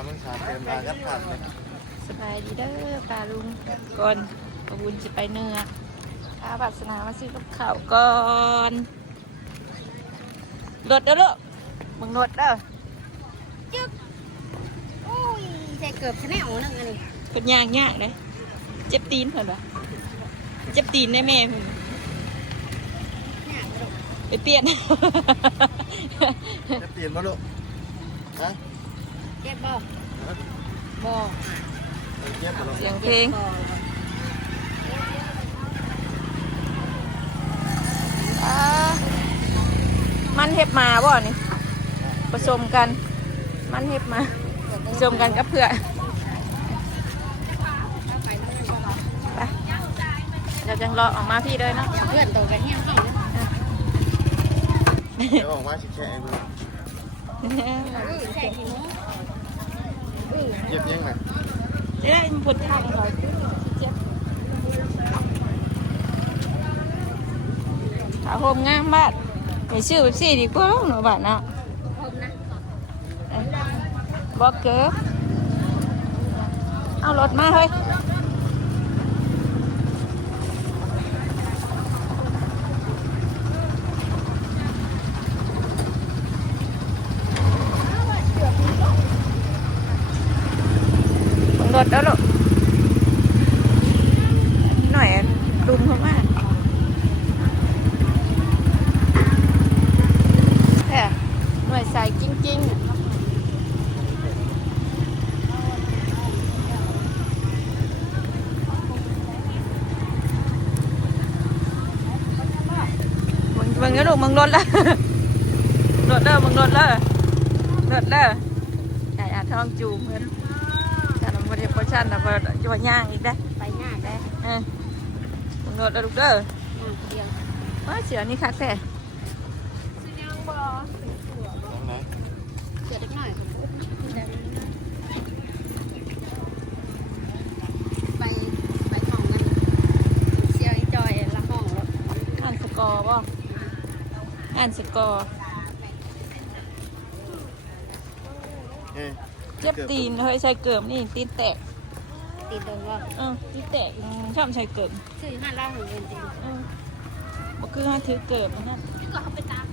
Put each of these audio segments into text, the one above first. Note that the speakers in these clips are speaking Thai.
อนนั้นสามเต็มมาครับผ่านเลยสบายดีเด้อปลาลุงก่อนประบุญจะไปเนื้ออาบัตสนามาซื้อกับข้าวก่อนรถเด้อลูกมึงรถเด้อจึ๊กอุ้ยใส่เกือบชแนลหนึงอันนี้เป็นยางยากเลยเจ็บตีนเพิ่นวะเจ็บตีนได้แม่เพิ่นเนี่ยกระโดดไปเปลี่ยนจะเปลี่ยนมาลูกฮะ เจ็บบ่บอเสียงเพลงมันเห็บมาบ่นี่ผสมกัน มันเห็บมาผสมกันกับเพื่อนไปเดี๋ยวจังรอออกมาพี่เลยเนาะเพื่อนโตกันเฮี้ยงเข้าเดี๋ยวออกมาสิแค่เองเออใส่ขี้หมูเออ เย็บยังไงเดี๋ยวมันพุดทางก่อนเจ็บขาโฮมงามบ้านไปชื่อแบบสี่ดีกว่าหนูบ้านเนาะคมนะเอ้ยบอกเก๋เอารถมาเฮ้ย รถแล้วลูกหน่อยอะดุมเขามากแค่หน่วยใส่จริงๆมึงมึงก็ลูกมึงรถแล้วรถเด้อมึงรถแล้วรถแล้วใช่อาทองจูงเพื่อน เราไม่ได้โปรชั่นเราก็จะมาย่างอีกได้อไปยากได้เออมึงรถแล้วลูกเด้ออืมเดียวว่าเสือนี่คักแท้ยังบ่ยังไงเสือเล็กหน่อยไปไปห้องกันเสียไอ้จอยละห้องรถอ่านสกอร์ป่ะอ่านสกอร์เอ้ยเจ็บตีนเฮ้ยใส่เกิมนี่ตีนแตก ตีนโดนว่าเออตีนแตกอืมชอบใส่เกิมซื้อห้าล่างของเงินตีนเออบ่คือห้าถือเกิมนะฮะก็เขาไปตาม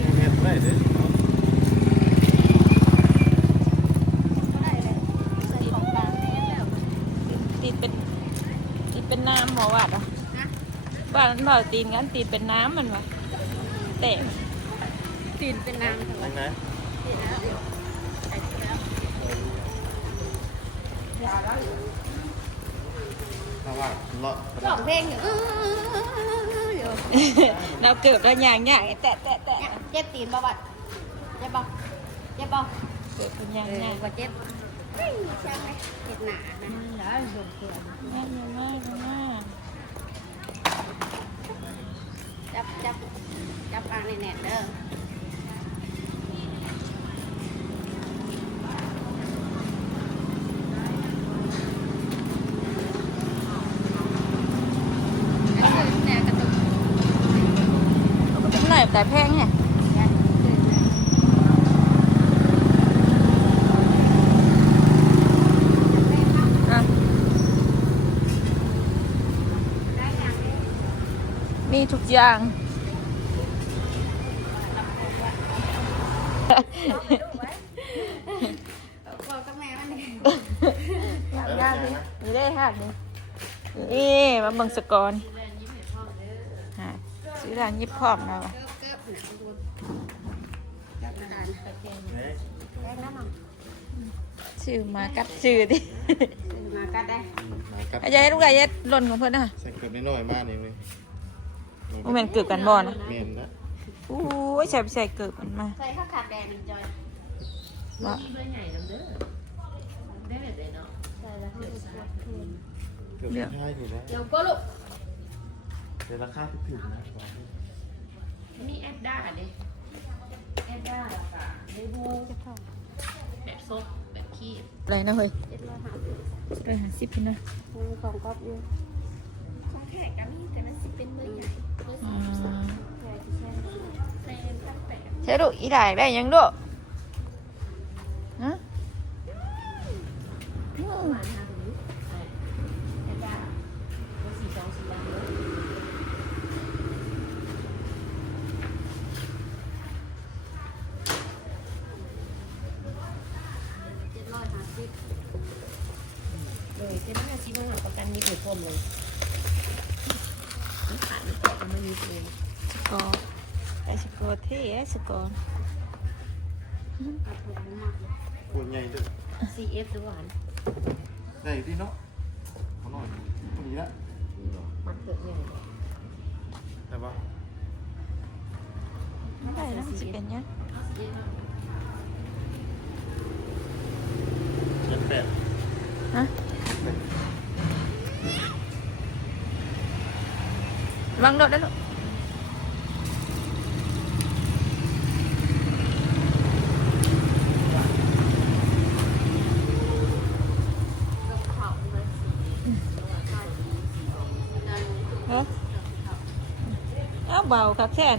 ยังเฮ็ดได้เด้อก็ได้เลยใส่ของกลางตีนเป็นตีนเป็นน้ำหมอวัดอะนะบ้านมันบอกตีนงั้นตีนเป็นน้ำมันวะแตกตีนเป็นนางทั้งหมยัดงไงตีนแล้วใส่แล้ว ถ้าว่าเลาะร้องเพลงอยู่เอออยู่เราเกิดแล้วอย่างเงี้ยแตะแตะแตะเนี่ยเจ็บตีนบ่บัดเจ็บบ่เจ็บบ่เกิดเป็นอย่างเอเงี้อยบ่เจ็บเฮ้ยใช่ไหมเจ็บหนานะแล้วลงเกลือแม่ยังมากยังมากจับจับจับอ่างในแหนเด้อ แหนกระตุก เราก็เป็นหน่อย แต่แพงไงอะมีทุกอย่างพ่อกับแม่มันนี่ยากยากนี่ได้ค่ะนี่นี่มาเบิ่งสกอนฮะซื้อร้านยิบพร้อมแล้วารงเฮ้ยแรงนะชื่อมากัดชื่อดิมาก็ได้มากัดอาจายลูกไก่ยัดหล่นของเพื่อนนะใส่เกือบน้อยมากนี่เว้ยมเมนเกิดกันบ่อนะเมนนะอู้ยใส่ไปใส่เกิดมันมาใส่ข้าวขาแดงนี่จอยว่าใส่ล้วให้ดูครับคืนเกือบใช่อยู่แล้วเดี๋ยวก็ลูกเดี๋ยวราคาถึงๆนะมีแอปด้า เด้แอปด้าแล้วก็เดบูแบบซบแบบคีบอะไรนะเฮ้ยเจ็ดร้อยห้าสิบเลยหาสิบพี่นะมีของก๊อฟอยู่ของแขกก็มีแต่มันสิเป็นเบอร์ใหญ่เบอร์อ่าแปดแปดใช่ลูกอีด่ายได้ยังลูกฮะอืมมาหาตรงนี้แอดด้าตัวสี่สองสี่ล้านเลย เจ็ดร้อยห้าสิบ เลยเป็นห้าสิบห้าประ กันมีเลยมันขาดมันแตกมันไม่มีเลยสกอร์ไอ้สกอร์เท่ไอ้สกอร์กับผมมากเลยปวดใหญ่ด้วย CF หรือหวานใหญ่ที่เนาะเอาหน่อยตรงนี้ละมันเกิดใหญ่แต่ว่าไม่ได้แล้วมันจะเป็นยังเจ็ดแปดฮะ วางรถได้ลูกฮะเอาเบาครับแค่น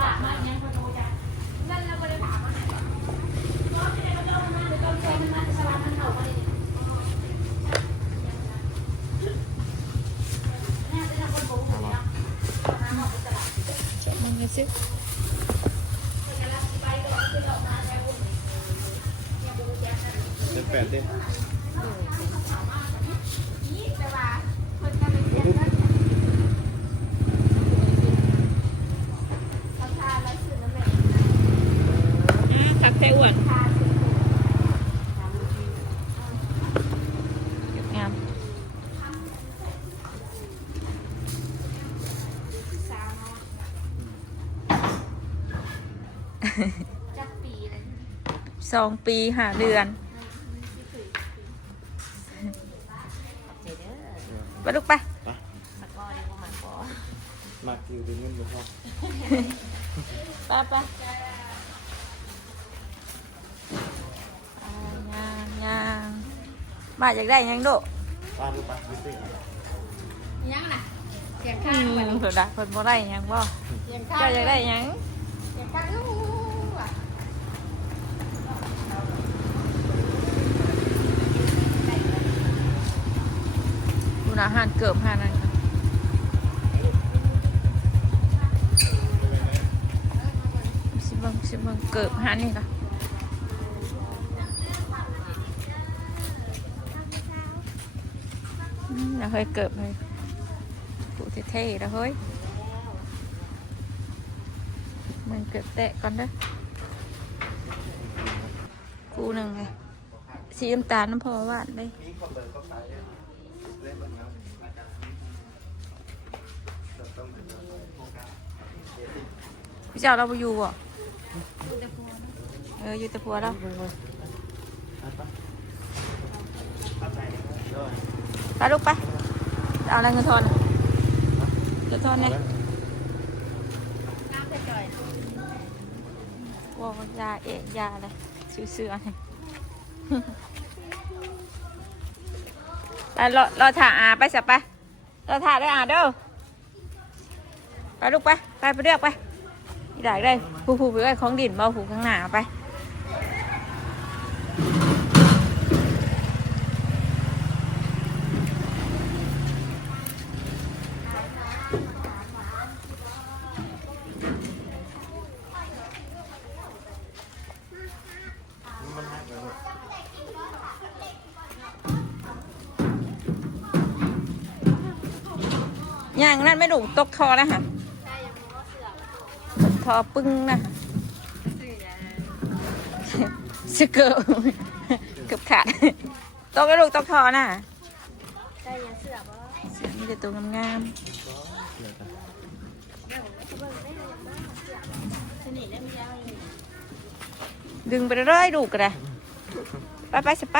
สองปีหาเดือนเจเด้อไปลูกไปมาก็เรียกว่ามาก็มากคิวเป็นเงินเป็นทองไปไปยางยางมาอยากได้หยังโดป้าดูป้าดูสิยังน่ะเสียงอืข้างมไปเผื่อดักเพิ่นบ่ได้หยังบ่เสียงข้างเจ้าอยากได้หยังเสียงข้างอู้อะ ดูนะหานเกิบหานั่นค่ะสิบิ่งสิบิ่งเกิบหานี่ค่ะอืมน่าเคยเกิบเลยกูเท่ๆแล้วเฮ้ยมันเกิบแตะก่อนเด้อกูหนึ่งไงสีน้ำตาลน้ำพอหวานเลย พี่เจ้าเราไปอยู่บ่เอออยู่แต่ผัวเราไปลูกไป เอาอะไรเงินทอนเงินทอนเนี่ยน้ำจะจ่อยว่ายาเอะยาอะไรซื้อเสื้อไปรอรอถ่าอาไปสับไปรอถ่าได้อาเด้อไปลูกไป ไปไปเลือกไป อีหลายได้ผู้ผู้ไปไว้ของดินเบาผูข้างหน้าไปยอย่างนั้นไม่ดูตกทอนะฮะ ใช่ยังมีว่าเสือ ตกท อปึ้งนะเสือเกิร์เกือบขาดตกกระดูกตกทอน่ะได้ยังเสือบ่เสือมีแต่ตัวงามงางเสือสนิทได้ไม่ยาวเลยๆดึงไปเรื่อยๆดูกระไรไปไปสิไป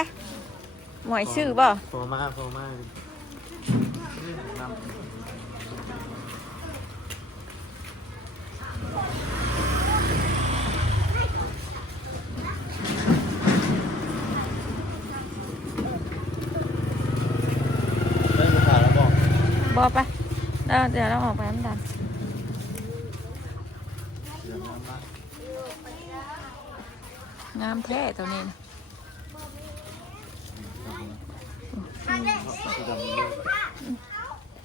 หมวยชื่อบ่โฟมาโฟมานี่นำได้มาถ่ายแล้ว บอกบ่ไปเดี๋ยวเดี๋ยวเราออกไปน้ำดันเดี๋ยวน้ำบ้านงามแท้ตัวนี้นะสีดำด้วย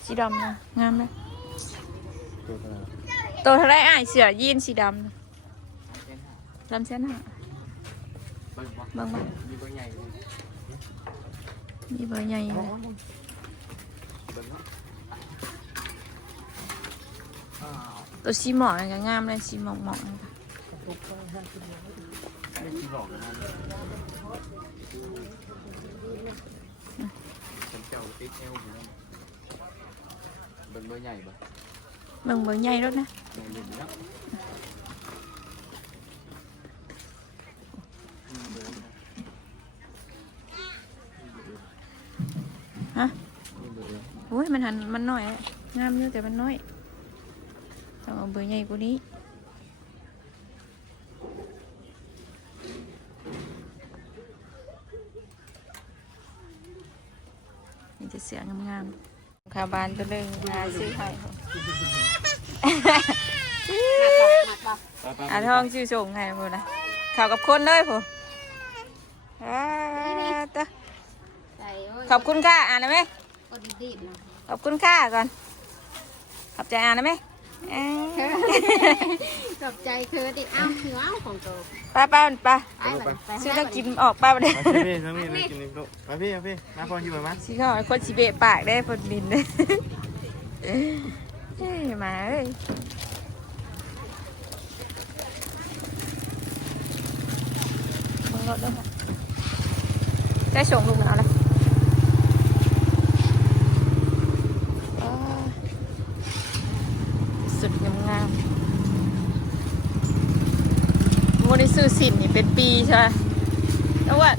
สีดำนะงามเลยตัวอะไร ตัวเท่าไรอ้ายเสื้อยีนสีดำนะลำเส้นห้าเบิ่งบ่เบิ่งบ่มีตัวใหญ่เลยมีเบอร์ใหญ่เลยเบิ่งบ่อ้าวตัวสีหมอกนี่ก็งามเลยสีหมอกหมอกนี่ก็ไม่คิดบอกนะฉันเจ้าติ๊กเอวอยู่นั่นเบิ่งเบอร์ใหญ่บ่ เบิ่งเบอร์ใหญ่รถนะ ฮะโอ้ยมันหันมันน้อย งามอยู่แต่มันน้อยต้องเอาเบอร์ใหญ่กว่านี้นี่จะเสียงงามๆคาบานตัวหนึงมาซื้อให้ อาทองชื่อส่งให้พูดนะข่าวกับคนเลยพูอ่าตะใส่โอ้ยขอบคุณค่ะอ่านได้ไหมกดดีๆนะขอบคุณค่ะก่อน ขอบใจอ่านได้ไหมเอ้ยขอบใจคือดิเอ้าหิวเอ้าของโตไปไปไปไปไปไปซื้อต้องกินออกไปประเดี๋ยวมาพี่พี่น้องมีน้องกินนี่ลูกมาพี่มาพี่มาพออยู่ไหมสิเขาให้คนสิเบะปากได้ผลบินเลย เอ้ยมาเอ้ยมึงรถด้วยค่ะได้ส่งลุงเอาละอ้าวสุดงามๆบริสุทธิ์สินนี่เป็นปีใช่ไหมแล้วว่า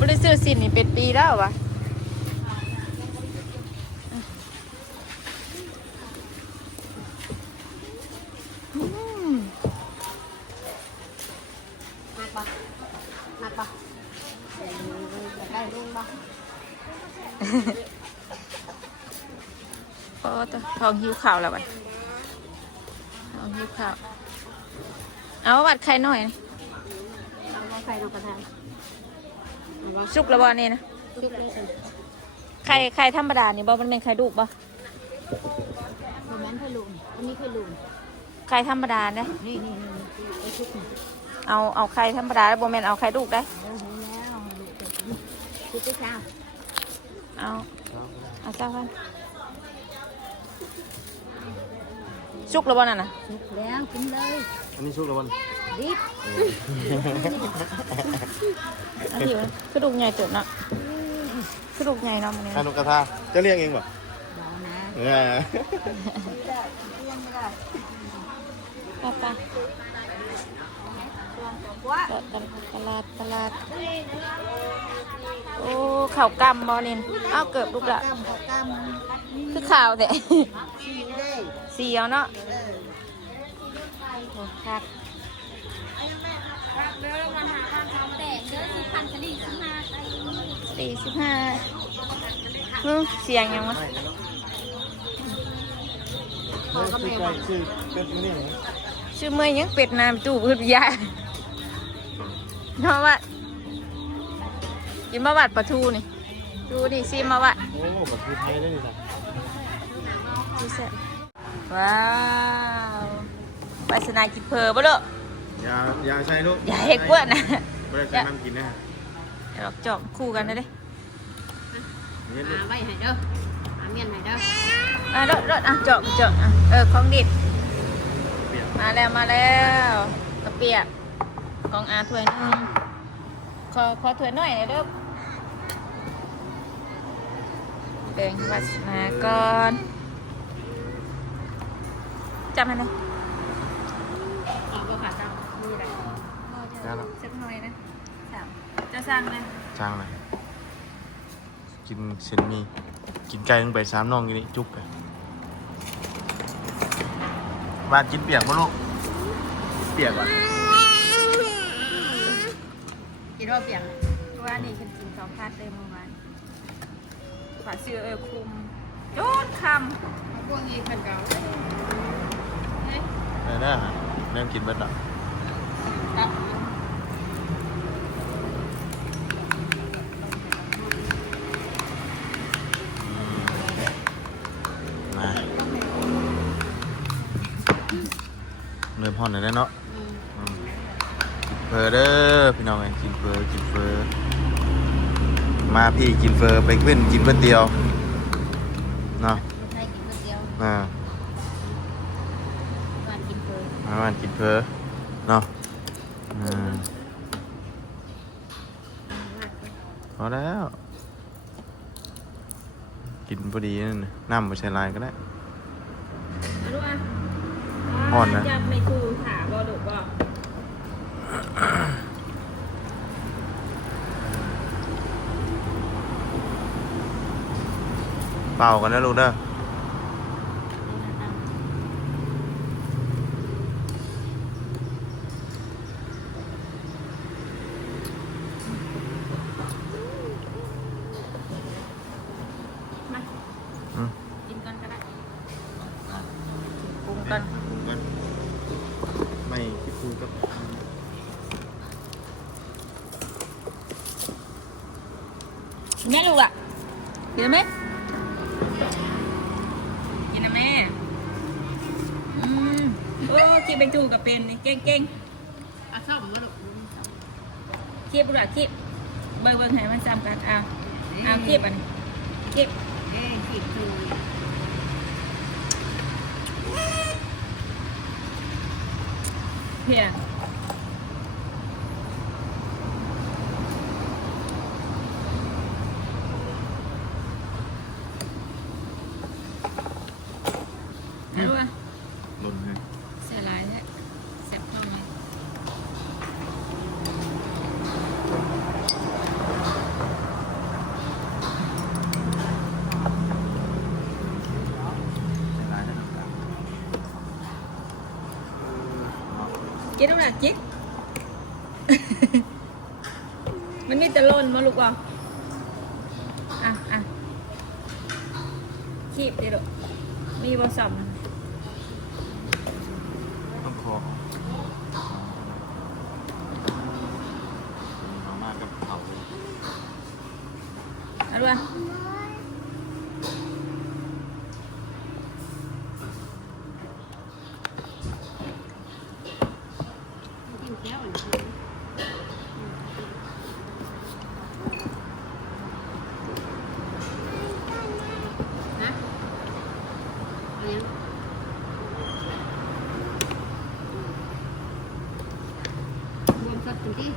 บริสุทธิ์สินนี่เป็นปีแล้ววะ องหิวข่าวแล้วบัดทองหิวข่าว เอาบัดไข่หน่อยนะเอาไว้ใครนอกกระทะเอาไว้สุกแล้วบ่นี่นะชุบเลยสิไข่ไข่ธรรมดานี่บ่มันเป็นไข่ดุบ่โมเมนต์ให้ลุงอันนี้คือลุงไข่ธรรมดาเนี่ยนี่นี่นี่ไอ้ชุบนี่เอาเอาไข่ธรรมดาแล้วบ่แม่นเอาไข่ดุได้เออเห็นแล้วลูกเด็กนี่ชุบไปเช้าเอาเอาเจ้ากัน สุกแล้วบ่นั่นน่ะชุบแล้วกินเลยอันนี้ชุกแล้ววันดิบอันที่มันกระดูกใหญ่เติบเนาะกระดูกใหญ่เนาะมันนี่อนุกระทาจะเรียกเองป่ะรอนะเออไปไปตลาดตลาดโอ้ข่าวกำบอนินอ้าวเกิดลูกละกำกำ คือข่าวแต่สีเลยเสียวเนาะโอ้คักเด้อวันหาทางเขาแดงเด้อสิพันสลีสิมาสี่สิบห้าฮึเสียงยังวะเฮ้ยชื่อไก่ชื่อเป็ดมันนี่เหรอชื่อเมย์ยังเป็ดน้ำตู้พืชยาเนาะว่ายินมาวัดปลาทูนี่ดูนี่ซีมาวัดโอ้แบบคือไทยได้ดิจ้ะ ดูเสร็จว้าววาสนากินเพอบ่เด้ออย่าอย่าใช้ลูกอย่าให้กวนนะไม่ได้ใช้น้ำกินนะเดี๋ยวเราจอบคู่กันเลยเด้นี่ลูกหาไว้ให้เด้อหาเมียนให้เด้ออะรถรถอะเจาะเจาะอะเออของดิดเปลี่ยนมาแล้วมาแล้วกระเปียกของอาถ้วยหนึงขอขอถ้วยหน่อยหน่อยเด้อดงวัสนาก่อน จำมันเลยออกก็ขาจังมีอะไรได้แล้วสักหน่อยนะสามจะสั่งเลยจ้างเลยกินเส้นหมีกินไก่ลงไปสามน่องกินนี่จุกไปบ้านกินเปียกปะลูกเปียกอะกินว่าเปียกว่านี่ฉันกินสองพัดเลยเมื่อวานฝาเสื้อเออคลุมโยนคพวกนี้พันเก่า ได้ได้ฮะเริ่มกินเบิดล้วตับมาเริ่มห่อนเลยเนาะอืมกินเฟอร์เด้อพี่น้องไงกินเฟอร์กินเฟอร์มาพี่กินเฟอร์ไปขึ้นกินเพื่อเดียวเนาะ ได้กินก๋วยเตี๋ยว อ่า ก่อนกินเฟอ มาบ้านกินเฟอเนาะอืมพอแล้ว กินพอดีนั่นน่ะน้ำมาใช้ลายก็ได้ำรู้อะอ่อนนะ จับไม่คูถาบอดุบอกเป่ากันนะลูกเด้อ มา อืม กินกันก็ได้ ปรุงกันไม่คิดคูกับแม่ลูกอะกินไหมกินนะแม่อืมโอ้คิดไปจูกับเป็นนี่เก่งเก่งอะชอบมาลูกๆคิดบุระคิดเบิ่งเบิ่งให้มันจำกันเอาเอาคิดอันนี้คิดเอ้ยขีดคือเพียเอาลูกอะ หล่นเลย เสียหลายแท้เสียบเข้ามา ลายนะครับ กินตรงไหนกิน มันมีแต่หล่นมาลูกว่าอะอะคีบดิลูกมีบอสัม ต้องคอเอามากกับเขา เอาด้วย กินแก้วนะอะไรนะรวมสดถึงที่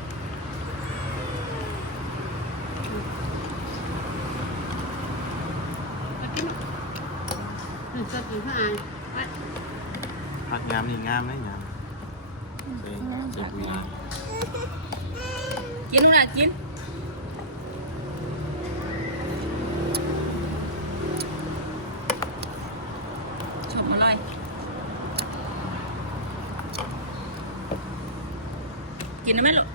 ไปกินหนึ่งสดถึงข้าวอ่านไป ผัก งามไหมงามเองเจ็บงามกินตรงไหนกินชมอร่อยกินได้ไหมลูก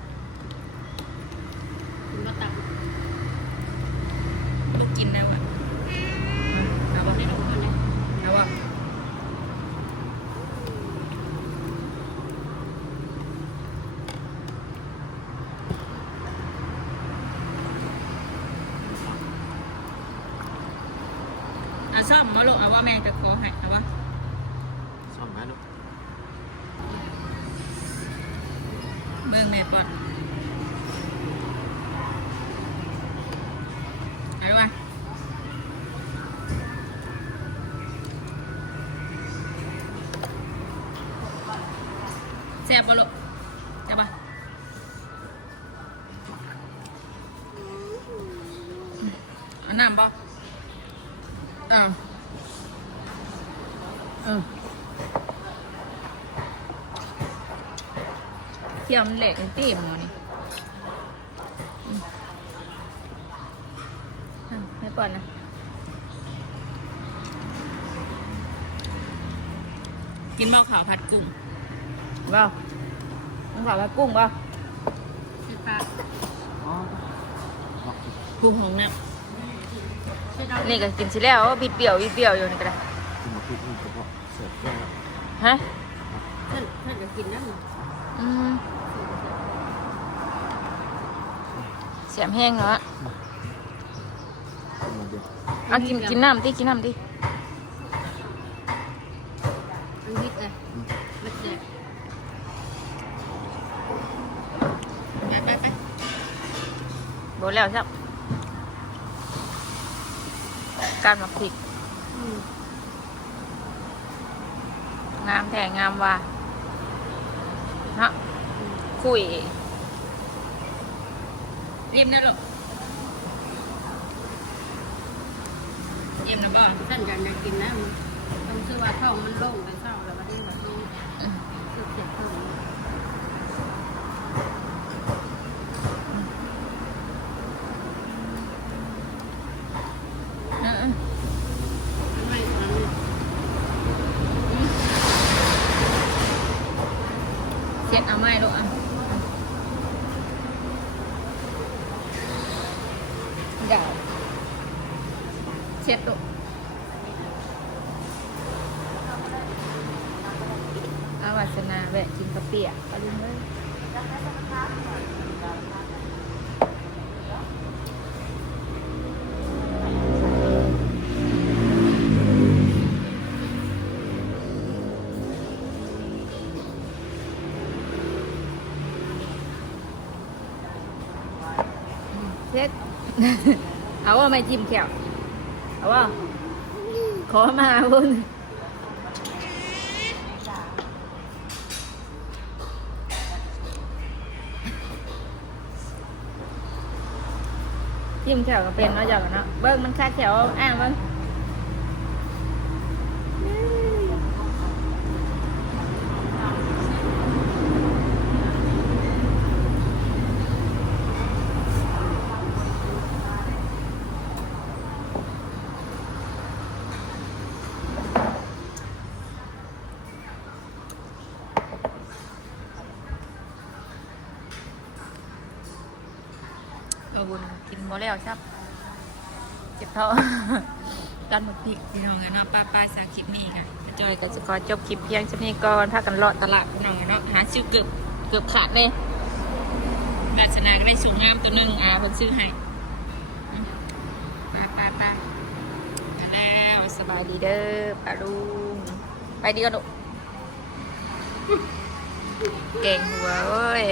เทียมเหล็กตีมหมอนี่อืมอะไม่ก่อนนะกินบ่ขาวผัดกุ้งบ่มึงขอว่ากุ้งบ่ใช่ปะอ๋อกุ้งของเนี่ยนี่ก็กินสิแล้วบิดเปรี้ยวบิดเปรี้ยวอยู่นี่ก็ได้กินมาพริกนี่เฉพาะเสิร์ฟด้วยนะฮะท่านท่านจะกินนั่นอืมเสียมแห้งเนาะกินมาเดียวเอากินกินน้ำดิกินน้ำดิอันนี้เลยมันเจ็บไปไปไปโบแล้วครับการหมักพริกอืมงามแท้งามว่าเนาะคุย ริมนะลูกเอ็มนะบ่ท่านอยากจะกินนะต้องชื่อว่าท้องมันโล่งไปเศร้าแล้ววันนี้แบบนี้สุดเจ็บท้อง อืม ไม่ตอนนี้ เช็ดเอาไม้ลูกอะเดี๋ยวเช็ดลูกเอาวาสนาแวะกินกะเปียกไปลุงเลยเช็ด เอาว่าไม่จิ้มแขวเอาว่าขอมาพุ่นจิ้มแขวก็เป็นเนาะจังเนาะเบิ้งมันคาดแขวอ่างเบิ้ง แล้วครับเจ็บท้องกันหมดพี่พี่น้องกันเนาะป้าป้าสาคลิปนี้ค่ะจอยก็จะขอจบคลิปเพียงเท่านี้ก่อนพากันเลาะตลาดพี่น้องกันเนาะหาซื้อเกือบเกือบขาดเลยราชนาก็ได้สูงงามตัวหนึ่งอ่าเพิ่นซื้อให้อืมไป้าป้าป้าไปแล้วสบายดีเด้อป้าลุงไปดีกันลูกเก่งหัวเว้ย